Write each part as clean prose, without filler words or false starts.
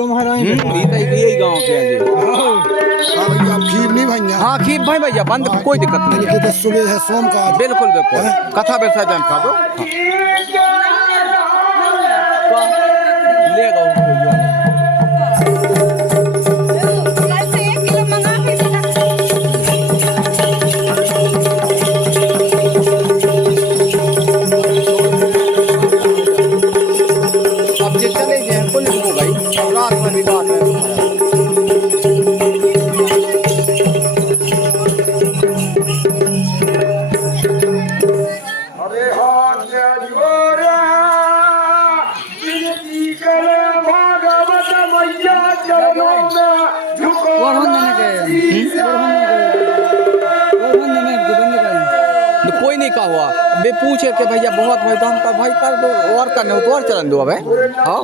यही गाँव के हैं जी। हाँ खीर भाई भैया बंद कोई दिक्कत नहीं है। सुबह है सोम का बिल्कुल बिल्कुल कथा विसर्जन खा दो ले गो अब ये चले गए कुल हो गई रात में भी बात है। कोई नहीं कहा हुआ बे पूछे कि भैया बहुत भाई तो हम का भाई कर दो और करने तो और चलन दो अब हाँ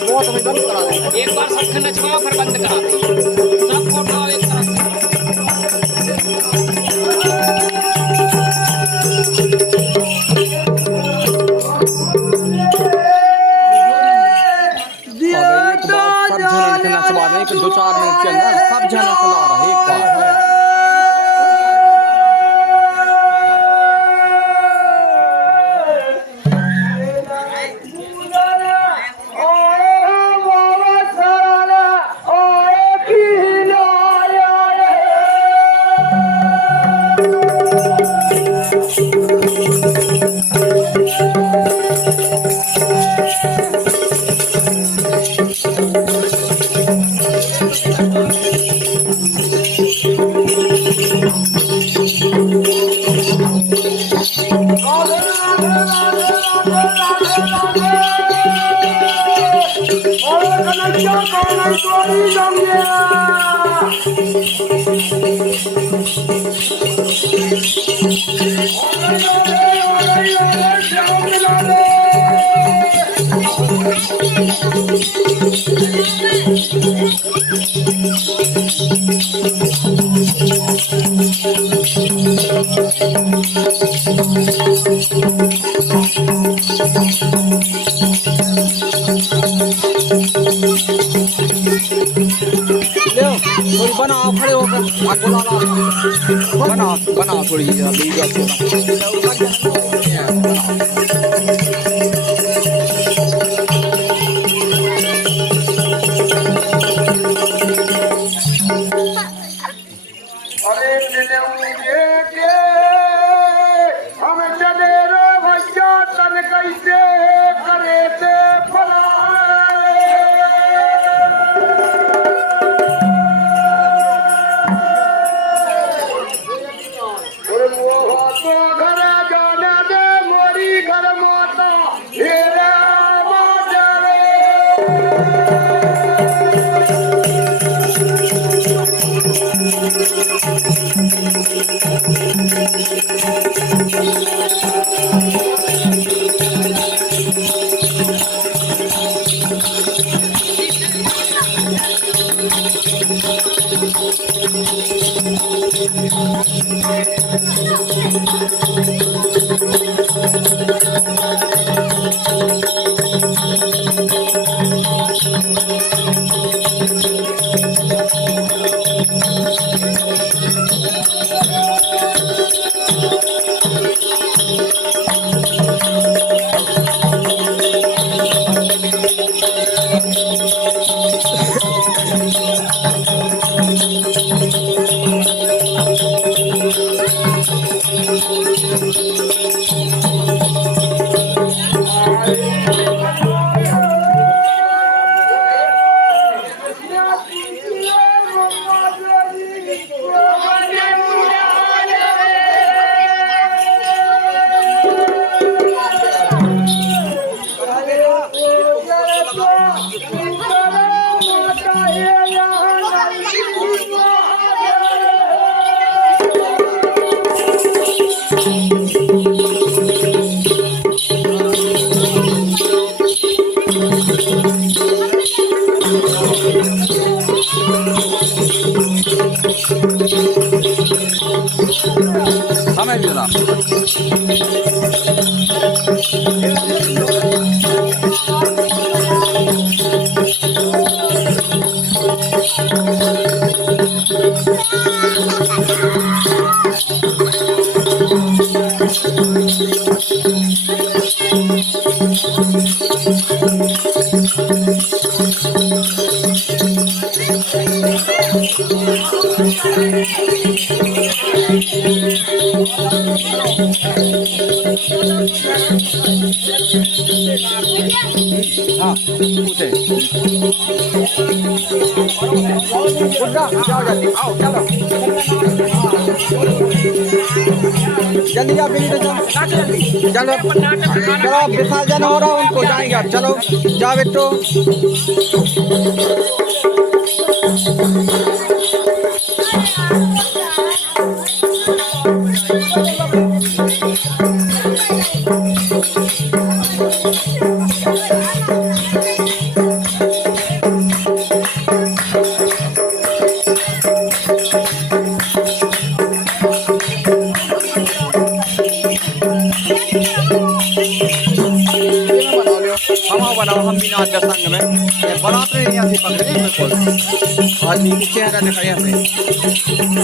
एक बार सबके नचवाओ फिर बंद करा दो सब फोटो एक तरफ एक 2-4 मिनट के अंदर सब जना चला रहा है एक बार बनाओ खड़े होकर बनाओ बनाओ थोड़ी समझ जरा हाँ पूछे उठा जाओ जल्दी आओ चलो जल्दी जाओ बिल्ली तो चलो चलो अब विसर्जन हो रहा उनको जाएंगे अब चलो जाओ बेटो हम बनाओ हम बिना आज संग में बनाते हैं यहाँ से पकड़े बिल्कुल आज नीचे चेहरा दिखा यहाँ से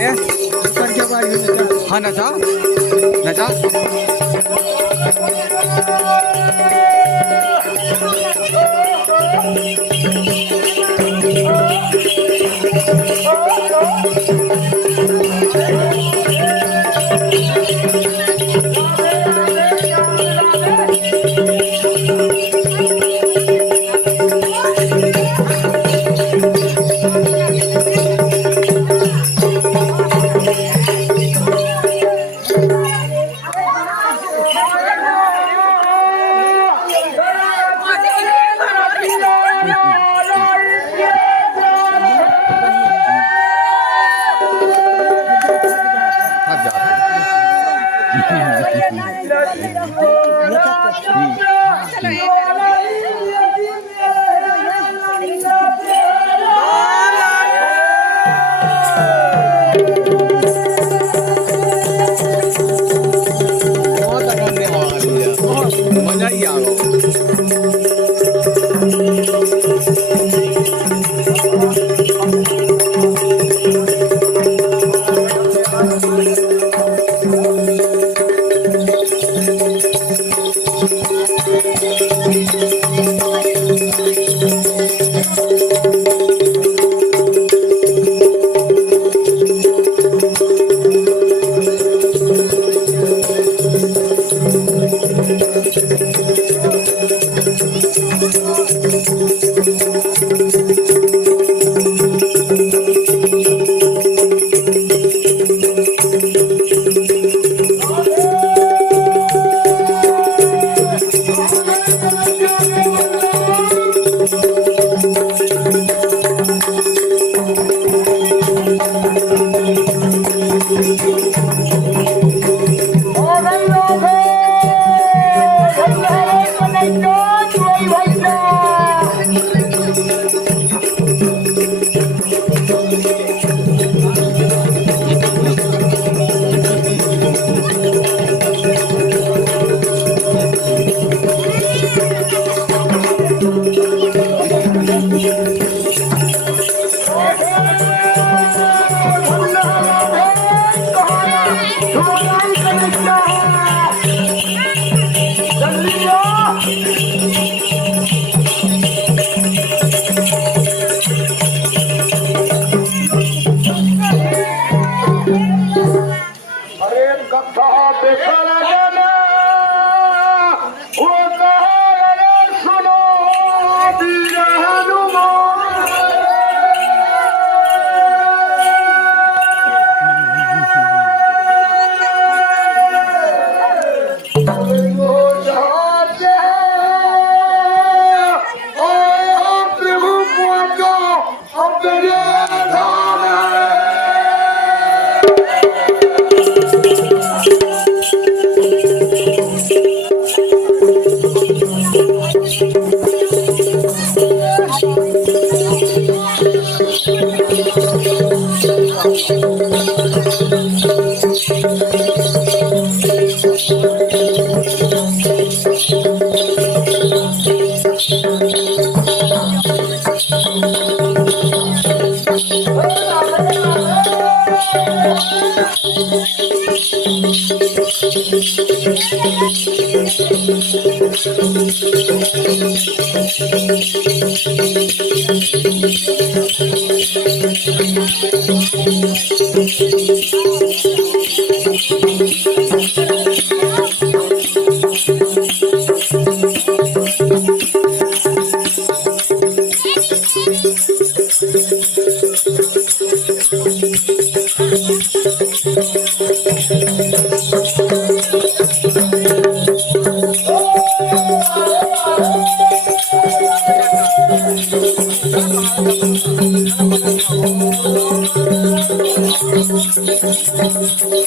Eh? Ha, nasa? Nasa? मजा ही आ गया Thank you.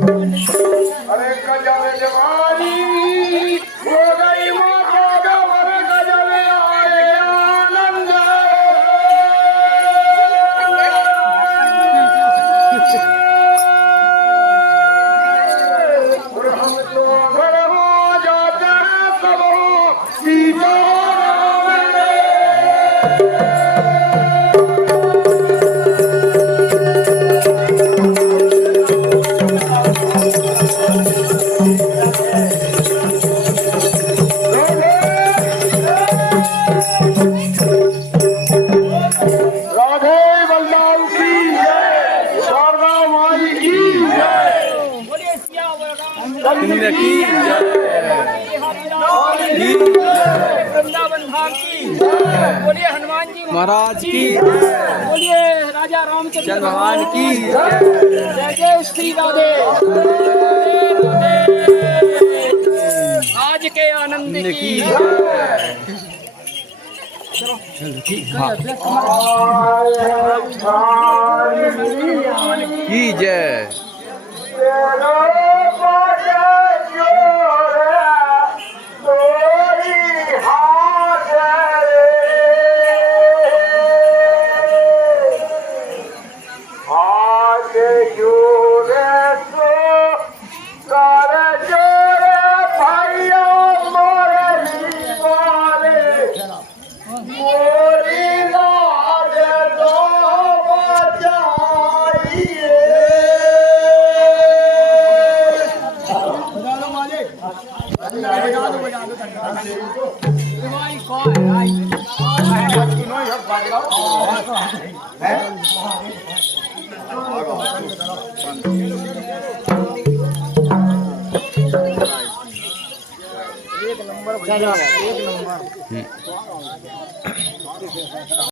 अरे गजब जवानी हो गई माता गवर गजब आए आनंद और हम तो घर हो जाते हैं सब हो सीता राधे बलराम की जय शारदा माई की जय बोलिए सियावर राम इंद्र की वृंदावन धाम की बोलिए हनुमान जी महाराज की बोलिए राजा रामचंद्र चल भगवान की जय जय श्री राधे आज के आनंद की की जय